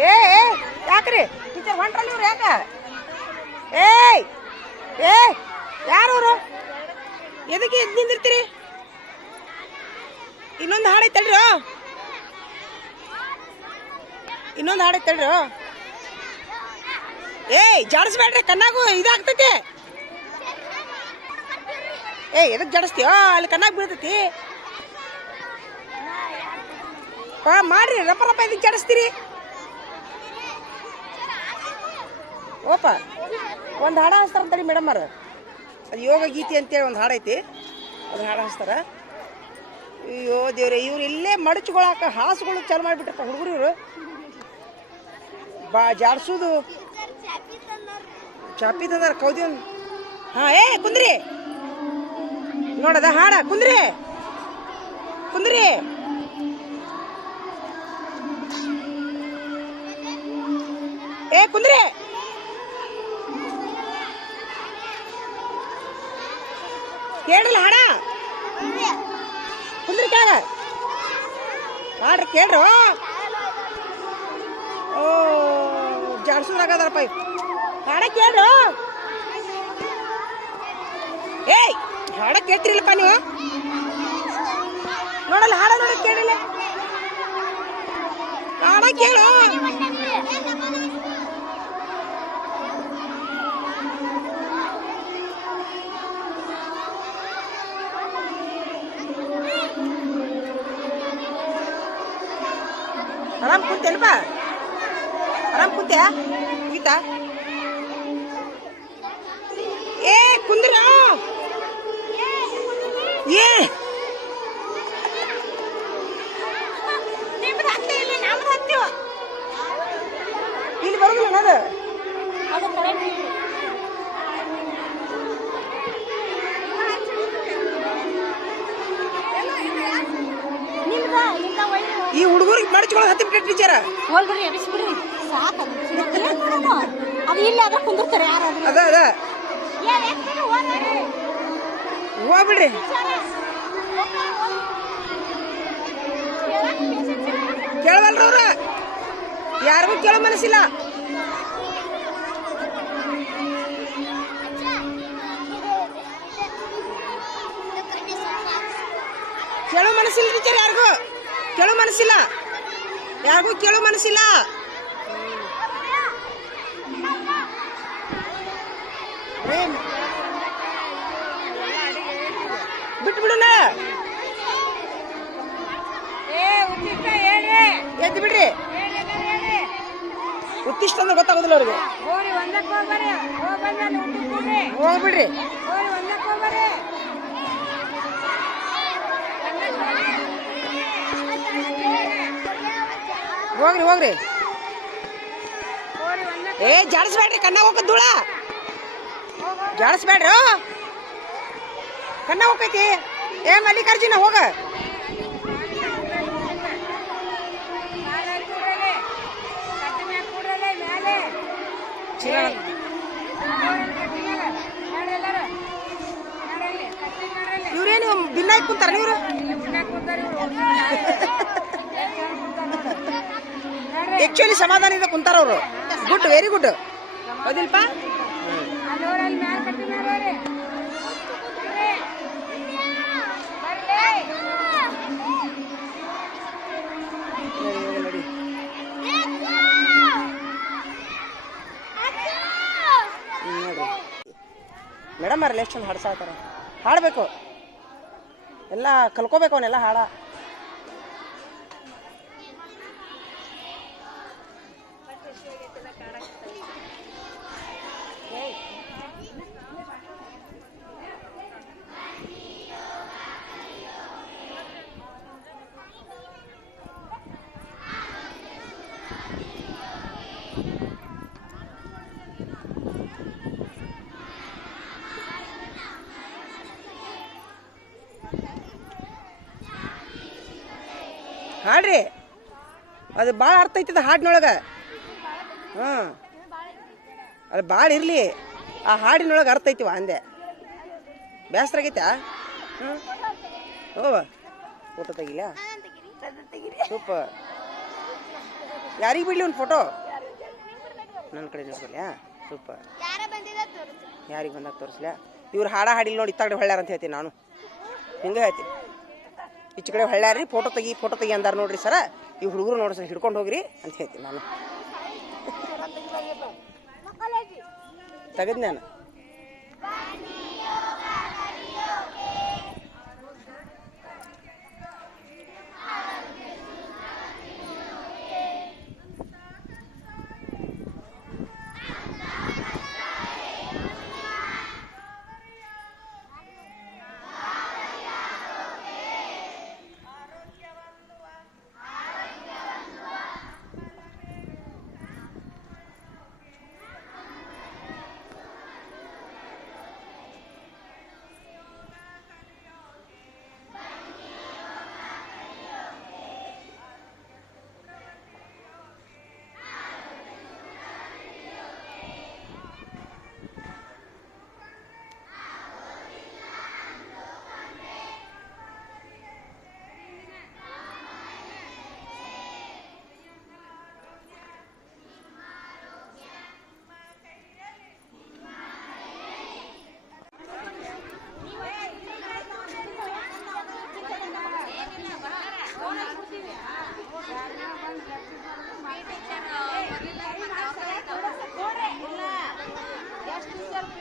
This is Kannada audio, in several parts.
ಏ ಯಾಕ್ರಿ ಟೀಚರ್ ಹೊಂಟ್ರಲ್ಲ ಇವ್ರು ಯಾಕ ಏಯ್ ಏ ಯಾರವರು ಎದಕ್ಕೆ ಎದ್ದು ನಿಂದಿರ್ತೀರಿ ಇನ್ನೊಂದು ಹಾಡೈತಲ್ರಿ ಇನ್ನೊಂದು ಹಾಡೈತಲ್ರಿ ಏಯ್ ಜಾಡಿಸ್ಬೇಡ್ರಿ ಕಣ್ಣಾಗು ಇದಾಗ್ತೈತಿ ಏಯ್ ಎದಕ್ಕೆ ಜಾಡಿಸ್ತೀವ ಅಲ್ಲಿ ಕಣ್ಣಾಗ ಬೀಳ್ತೈತಿ ಮಾಡ್ರಿ ರಪ್ಪ ರಪ್ಪ ಇದಕ್ಕೆ ಜಾಡಿಸ್ತೀರಿ ಓಪ ಒಂದು ಹಾಡ ಹಚ್ತಾರ ಅಂತೇಳಿ ಮೇಡಮ್ ಅವ್ರ ಅದು ಯೋಗ ಗೀತೆ ಅಂತೇಳಿ ಒಂದು ಹಾಡೈತಿ ಅದು ಹಾಡ ಹಚ್ತಾರ ಅಯ್ಯೋ ದೇವ್ರೆ ಇವ್ರು ಇಲ್ಲೇ ಮಡಚ್ಕೊಳಕ ಹಾಸುಗಳು ಚಾಲು ಮಾಡಿಬಿಟ್ರಪ್ಪ ಹುಡುಗರು ಇವರು ಬಾ ಜಾಡ್ಸೋದು ಚಾಪಿ ತಂದಾರ ಕೌದಿ ಒಂದು ಹಾಂ ಏ ಕುಂದ್ರಿ ನೋಡದ ಹಾಡ ಕುಂದ್ರಿ ಕುಂದ್ರಿ ಏ ಕುಂದ್ರಿ ಕೇಳ್ರಲ್ಲ ಹಾಡ ಕುಂದ್ರಿ ಕ್ಯಾಗ ಮಾಡ್ರಿ ಕೇಳ್ರು ಓ ಜಾಡ್ಸೋದಾಗದಾರಪ್ಪ ಹಾಡ ಕೇಳ್ರು ಏಯ್ ಹಾಡ ಕೇಳ್ತಿರಲ್ಲಪ್ಪ ನೀವು ನೋಡಲ್ಲ ಹಾಡ ನೋಡ ಕೇಳಿಲ್ಲ ಹಾಡ ಕೇಳು ಆರಾಮ್ ಕುಂತೇನಪ್ಪ ಆರಾಮ್ ಕುಂತ್ಯಾ ಗೀತಾ ಏ ಕುಂದ್ರ ಏ ಇಲ್ಲಿ ಬರೋದಿಲ್ಲ ಅದು ಈ ಹುಡುಗರಿಗೆ ಮಡಚ್ಕೊಳ್ಳೋದು ಹತ್ತಿ ಬಿಟ್ಟೆ ಟೀಚರ ಹೋಲ್ಬಿಡ್ರಿ ಎಬ್ಬಿಸ್ಬಿಡ್ರಿ ಸಾಕು ಅದು ಇಲ್ಲ ಅದ ಕುಂದಿರ್ತಾರೆ ಯಾರಾದ್ರೂ ಅದ ಅದ ಹೋಗ್ಬಿಡ್ರಿ ಕೇಳವಲ್ರ ಅವ್ರ ಯಾರಿಗೂ ಕೇಳೋ ಮನಸ್ಸಿಲ್ಲ ಕೇಳೋ ಮನಸ್ಸಿಲ್ಲ ಟೀಚರ್ ಯಾರಿಗೂ ಕೇಳೋ ಮನಸ್ಸಿಲ್ಲ ಯಾರಿಗೂ ಕೇಳೋ ಮನಸ್ಸಿಲ್ಲ ಬಿಟ್ಬಿಡೋಣ ಎದ್ದು ಬಿಡ್ರಿ ಉತ್ತಿಷ್ಟ ಅಂದ್ರೆ ಗೊತ್ತಾಗೋದಿಲ್ಲ ಅವ್ರಿಗೆ ಹೋಗ್ಬಿಡ್ರಿ ಹೋಗ್ರಿ ಹೋಗ್ರಿ ಏ ಜಾಡಿಸ್ಬೇಡ್ರಿ ಕಣ್ಣಾಗ ಹೋಗದ್ ಧೂಳ ಜಾಡಿಸ್ಬೇಡ್ರಿ ಕಣ್ಣಾಗ ಹೋಗೈತಿ ಏ ಮಲ್ಲಿಕಾರ್ಜುನ ಹೋಗ ಇವ್ರೇನು ಬಿನ್ನಾಗಿ ಕುಂತಾರ ಇವ್ರು ಆಕ್ಚುಲಿ ಸಮಾಧಾನದಿಂದ ಕುಂತಾರ ಅವರು ಗುಡ್ ವೆರಿ ಗುಡ್ ಹೌದಿಲ್ಪ ಮೇಡಮ್ ಅವ್ರಲ್ಲಿ ಎಷ್ಟು ಚಂದ ಹಾಡ್ಸಾತಾರ ಹಾಡಬೇಕು ಎಲ್ಲ ಕಲ್ಕೋಬೇಕು ಅವನ್ನೆಲ್ಲ ಹಾಡ ಹಾಡ್ರಿ ಅದು ಭಾಳ ಅರ್ಥ ಐತದ ಹಾಡಿನೊಳಗೆ ಹಾಂ ಅದು ಭಾಳ ಇರಲಿ ಆ ಹಾಡಿನೊಳಗೆ ಅರ್ಥ ಐತಿವ ಅಂದೆ ಬೇಸರ ಆಗೈತಾ ಹ್ಞೂ ಓ ಫೋಟೋ ತೆಗಿಲ್ಲ ಸೂಪರ್ ಯಾರಿಗೆ ಬಿಡಲಿ ಒಂದು ಫೋಟೋ ನನ್ನ ಕಡೆ ನೋಡ್ಕೊಲ್ಯಾ ಸೂಪರ್ ಯಾರಿಗೆ ಬಂದಾಗ ತೋರಿಸ್ಲ್ಯಾ ಇವ್ರು ಹಾಡಿಲ್ಲ ನೋಡಿ ಇತ್ತಾಗಡೆ ಹೊಳ್ಳ್ಯಾರ ಅಂತ ಹೇಳ್ತೀನಿ ನಾನು ಹಿಂಗೆ ಹೇಳ್ತೀನಿ ಈಚೆ ಕಡೆ ಹೊಳ್ಳ್ಯಾರಿ ಫೋಟೋ ತೆಗಿ ಅಂದಾರ ನೋಡ್ರಿ ಸರ ಈ ಹುಡುಗರು ನೋಡಿ ಸರ್ ಹಿಡ್ಕೊಂಡು ಹೋಗ್ರಿ ಅಂತ ಹೇಳ್ತೀನಿ ನಾನು ತೆಗೆದ್ ನಾನು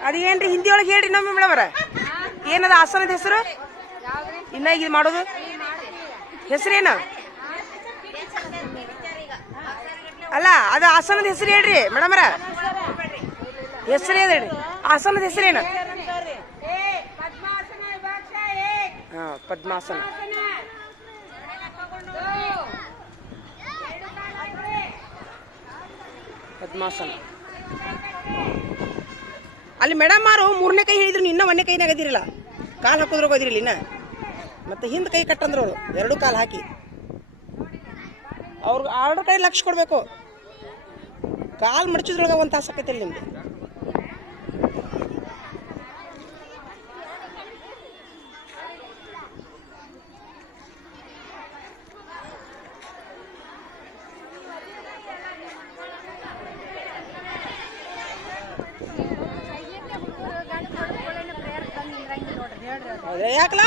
ಅದೇನ್ರಿ ಹಿಂದಿ ಒಳಗೆ ಹೇಳ್ರಿ ನಮ್ಮ ಮೇಡಮರ ಏನದ ಆಸನದ ಹೆಸರು ಇನ್ನ ಇದು ಮಾಡೋದು ಹೆಸರೇನು ಅಲ್ಲ ಅದು ಆಸನದ ಹೆಸರು ಹೇಳ್ರಿ ಮೇಡಮರ ಹೆಸರು ಹೇಳ್ರಿ ಆಸನದ ಹೆಸರೇನು ಹಾ ಪದ್ಮಾಸನ ಪದ್ಮಾಸನ ಅಲ್ಲಿ ಮೇಡಮ್ ಮಾರು ಮೂರನೇ ಕೈ ಹೇಳಿದ್ರು ಇನ್ನೂ ಒಂದೇ ಕೈನಾಗ ಅದಿರಲ್ಲ ಕಾಲು ಹಾಕೋದ್ರಾಗ ಅದಿರಲ್ಲ ಇನ್ನ ಮತ್ತೆ ಹಿಂದೆ ಕೈ ಕಟ್ಟಂದ್ರು ಅವರು ಎರಡು ಕಾಲು ಹಾಕಿ ಅವ್ರಿಗೆ ಆರ್ಡರ್ ಕಡೆ ಲಕ್ಷ ಕೊಡಬೇಕು ಕಾಲು ಮಡಚಿದ್ರೊಳಗೆ ಒಂದು ತಾಸು ಆಕೈತಿಲ್ಲ ನಿಮ್ದು ಯಾಕಲ್ಲ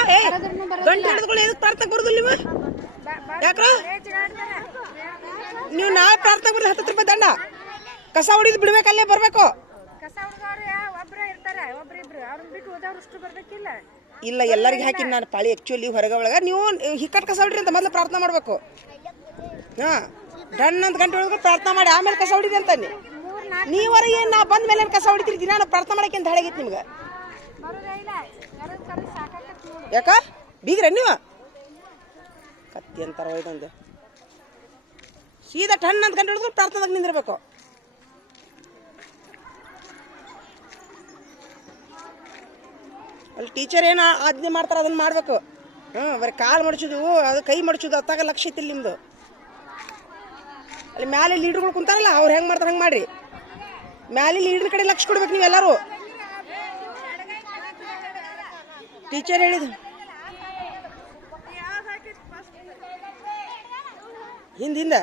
ಗಂಟೆ ಹಿಡಿದುಕೊಳ್ಳಿ ಎದಕ್ಕೆ ಪ್ರಾರ್ಥನೆ ಬರೋದಿಲ್ಲ ನೀವು ಯಾಕ್ರ ನೀವು ನಾಳೆ ಪ್ರಾರ್ಥನೆ ಬರ್ಲಿ 10 ರೂಪಾಯಿ ದಂಡ ಕಸ ಹೊಡಿದು ಬಿಡ್ಬೇಕಲ್ಲೇ ಬರ್ಬೇಕು ಇಲ್ಲ ಎಲ್ಲರಿಗೆ ಹಾಕಿ ನಾನು ಪಾಳಿ ಆಕ್ಚುಲಿ ಹೊರಗೆ ಒಳಗ ನೀವು ಹಿಕ್ಕಟ್ ಕಸ ಹೊಡ್ರಿ ಅಂತ ಮೊದಲು ಪ್ರಾರ್ಥನೆ ಮಾಡ್ಬೇಕು ಹಾ ಡನ್ ಅಂತ ಗಂಟೆ ಒಳಗೆ ಪ್ರಾರ್ಥನೆ ಮಾಡಿ ಆಮೇಲೆ ಕಸ ಹೊಡಿರಿ ಅಂತಾನೆ ನೀವರೆಗೆ ನಾ ಬಂದ ಮೇಲೆ ಕಸ ಹೊಡಿತೀರಿ ದಿನ ಪ್ರಾರ್ಥನೆ ಮಾಡಕ್ಕೆ ಅಂತ ಹೇಳಾಗಿತ್ತು ನಿಮ್ಗೆ ಯಾಕ ಬೀಗ್ರ ನೀವು ಕತ್ತಿ ಅಂತಾರ ಒಯ್ದೊಂದು ಸೀದಾ ಟನ್ ಅಂತ ಗಂಟೆ ಹಿಡಿದು ಪ್ರಾರ್ಥನೆದಾಗ ನಿಂದಿರ್ಬೇಕು ಅಲ್ಲಿ ಟೀಚರ್ ಏನು ಆಜ್ಞೆ ಮಾಡ್ತಾರ ಅದನ್ನ ಮಾಡ್ಬೇಕು ಬರೀ ಕಾಲು ಮಡಚುದು ಅದು ಕೈ ಮಡಚುದು ಅತ್ತಾಗ ಲಕ್ಷ್ಯ ಐತಿಲ್ಲ ನಿಮ್ದು ಅಲ್ಲಿ ಮ್ಯಾಲೆ ಲೀಡರ್ಗಳು ಕುಂತಾರಲ್ಲ ಅವ್ರು ಹೆಂಗ್ ಮಾಡ್ತಾರ ಹಂಗೆ ಮಾಡ್ರಿ ಮ್ಯಾಲೆ ಲೀಡರ್ ಕಡೆ ಲಕ್ಷ ಕೊಡ್ಬೇಕು ನೀವೆಲ್ಲರೂ ಟೀಚರ್ ಹೇಳಿದ್ರು ಹಿಂದಿಂದ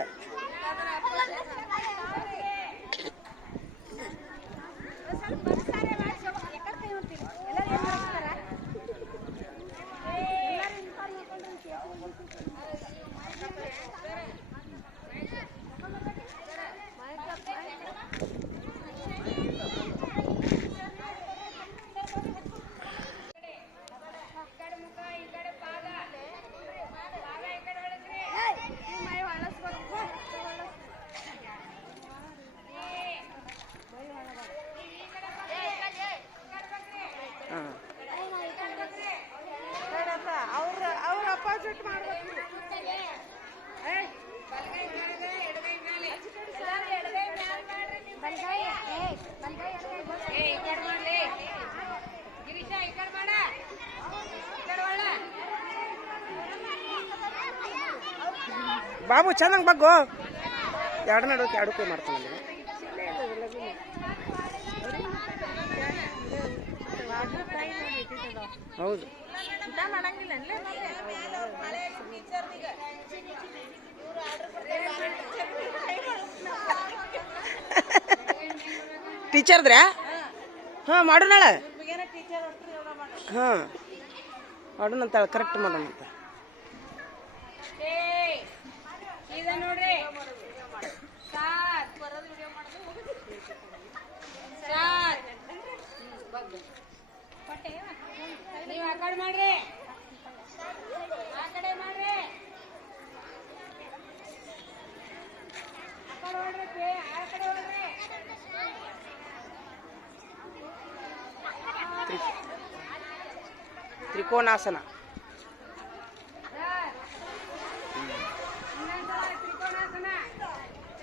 ಬಾಬು ಚೆನ್ನಾಗಿ ಬಗ್ಗು ಎರಡು ನಡೋಕೆ ಎರಡು ಕೈ ಮಾಡ್ತಾನೆ ಹೌದು ಟೀಚರ್ದ್ರಾ? ಹಾಂ ಮಾಡೋಣ ನಾಳೆ. ಹಾಂ ಮಾಡೋಣಂತ ಕರೆಕ್ಟ್ ಮಾಡೋಣಂತ. ನೋಡ್ರಿ ನೀವು ಆ ಕಡೆ ಮಾಡ್ರಿ, ಆ ಕಡೆ ಮಾಡ್ರಿ, ಆ ಕಡೆ ಹೊಡ್ರಿ, ಆ ಕಡೆ ಹೊಡ್ರಿ. ತ್ರಿಕೋನಾಸನ.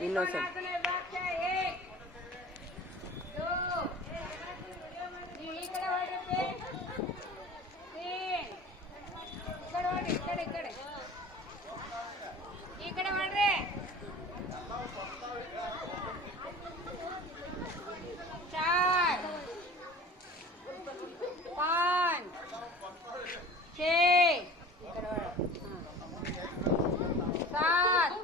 ಇನ್ನೊಂದ್ಸಲ ಈ ಕಡೆ ಮಾಡ್ರಿ. 4 5 6 7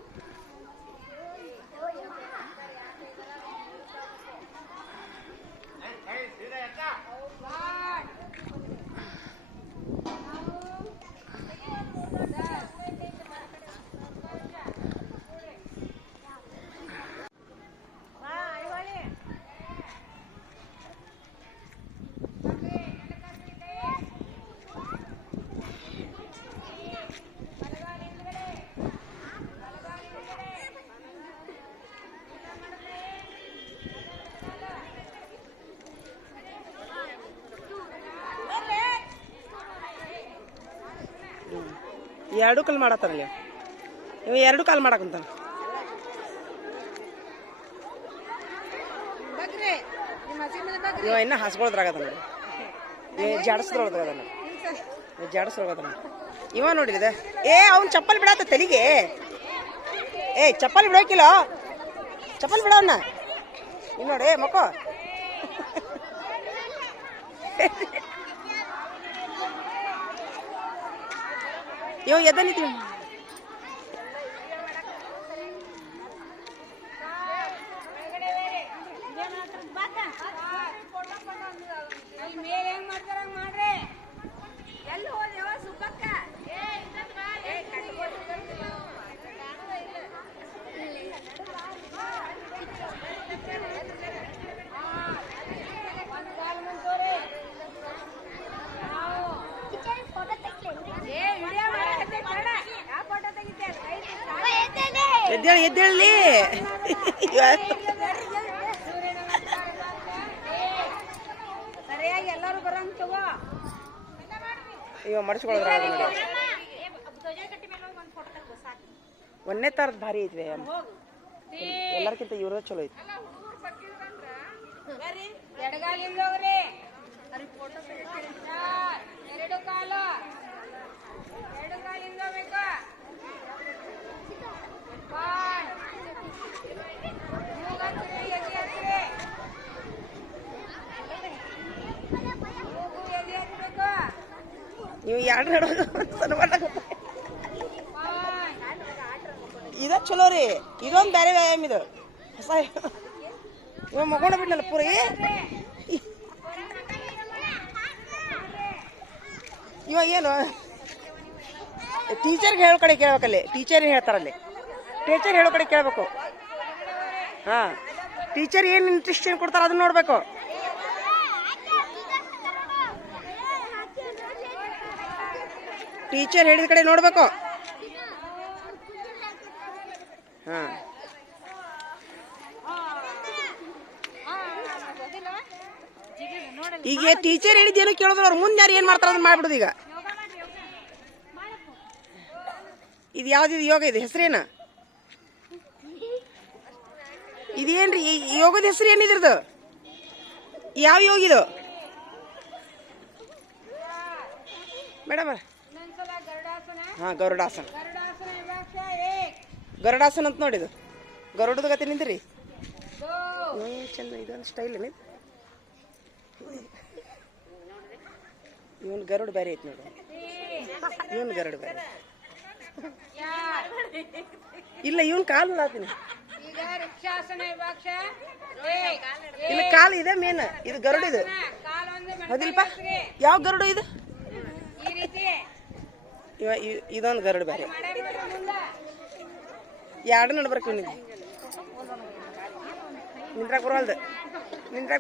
ಎರಡು ಕಾಲು ಮಾಡತ್ತಾರಲ್ಲಿ ಇವ ಎರಡು ಕಾಲು ಮಾಡಕ್ಕಂತ ಇವ ಇನ್ನ ಹಸ್ಕೊಳದ್ರಾಗದ ನೋಡಿ. ಜಾಡಸ್ದ್ರೊಳಗದ ನೋಡಿ, ಜಾಡಸ್ದ್ರೊಳಗದ ನೋಡಿ. ಇವ ನೋಡಿದ ಅವ್ನು ಚಪ್ಪಲ್ ಬಿಡತ್ತ ತಲೆಗೆ. ಚಪ್ಪಲ್ ಬಿಡೋಕಿಲ್ಲ, ಚಪ್ಪಲ್ ಬಿಡವನ್ನ ಇನ್ನು ನೋಡಿ ಮಕ್ಕೋ. ಇವ ಎದ್ದ ನಿಂತೀವಿ. ಮೇಲೆ ಹೆಂಗ್ ಮಾಡ್ತಾರ ಮಾಡ್ರಿ. ಎಲ್ಲಿ ಹೋದೇವ ಸುಬ್ಬಕ್ಕ? ಎದ್ದೇಳಿ ಎದ್ದೇಳಿ. ಸರಿಯಾಗಿ ಎಲ್ಲರೂ ಬರಂಗ ತಗೋ. ಇವ ಮಡಿಸ್ಕೊಳ್ಳೋದ್ರ ನೋಡಿ. ಒಂದೇ ತರದ್ ಭಾರಿ ಐತ್ವಿ. ಎಲ್ಲರ್ಕಿಂತ ಇವ್ರ ಚಲೋ ಐತಿ. ಎಡಗಾಲಿಂದ ಹೋಗ್ರಿ. ಎರಡು ಕಾಲು, ಎರಡು ಕಾಲಿಂದ ಹೋಗ್ಬೇಕು. ನೀವು ಎರಡು ಇದ ಚಲೋ ರೀ. ಇದೊಂದು ಬೇರೆ ವ್ಯಾಯಾಮ ಇದು ಹೊಸ. ಇವ ಮಗೊಂಡ ಬಿಡ್ನಲ್ಲ ಪೂರಿ. ಇವ ಏನು ಟೀಚರ್ಗೆ ಹೇಳೋ ಕಡೆ ಕೇಳ್ಬೇಕಲ್ಲಿ. ಟೀಚರ್ ಹೇಳ್ತಾರಲ್ಲಿ, ಟೀಚರ್ ಹೇಳೋ ಕಡೆ ಕೇಳಬೇಕು. ಹಾಂ, ಟೀಚರ್ ಏನು ಇನ್ಸ್ಟ್ರಕ್ಷನ್ ಕೊಡ್ತಾರೆ ಅದನ್ನ ನೋಡ್ಬೇಕು. ಟೀಚರ್ ಹೇಳಿದ ಕಡೆ ನೋಡ್ಬೇಕು. ಹಾಂ, ಈಗ ಟೀಚರ್ ಹೇಳಿದ್ದೇನು ಕೇಳೋದ್ರ ಅವ್ರು ಮುಂದೆ ಯಾರು ಏನು ಮಾಡ್ತಾರ ಅದನ್ನ ಮಾಡ್ಬಿಡುದು. ಈಗ ಇದು ಯಾವ್ದಿದು ಯೋಗ? ಇದು ಹೆಸರೇನ? ಇದೇನ್ರಿ ಯೋಗದ ಹೆಸರು ಏನಿದ್ರದು? ಯಾವ ಯೋಗ ಇದು ಮೇಡಮ್? ಹಾಂ, ಗರುಡಾಸನ. ಗರುಡಾಸನ ಅಂತ ನೋಡಿದು. ಗರುಡದ ಗತಿ ನಿಂದ್ರಿ. ಚಂದ. ಇದೊಂದು ಸ್ಟೈಲ್ ಏನಿದು. ಇವನ್ ಗರುಡ ಬೇರೆ ಐತಿ ನೋಡು. ಇವನ್ ಗರುಡ ಬೇರೆ ಇಲ್ಲ. ಇವನ್ ಕಾಲು ಹಾಕ್ತೀನಿ. ಈಗ ಇಲ್ಲಿ ಕಾಲು ಇದೆ ಮೇನ್, ಇದು ಗರುಡು ಇದು ಹೌದಿಲ್ಪ? ಯಾವ ಗರುಡು ಇದು? ಇದೊಂದು ಗರುಡು ಬೇರೆ, ಎರಡು ನಡ್ಬರ್ಕ ನಿಂಗೆ ನಿಂದ್ರಾಕ್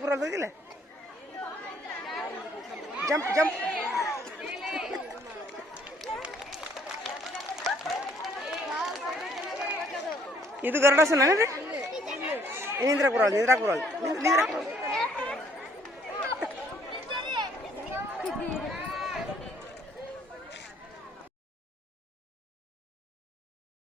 ಬರವಲ್ದು ಇಲ್ಲ. ಜಂಪ್ ಜಂಪ್ ಇದು ಗರುಡಾಸನ ನಿಂದ್ರಾಕ್ ಬರವಲ್ದು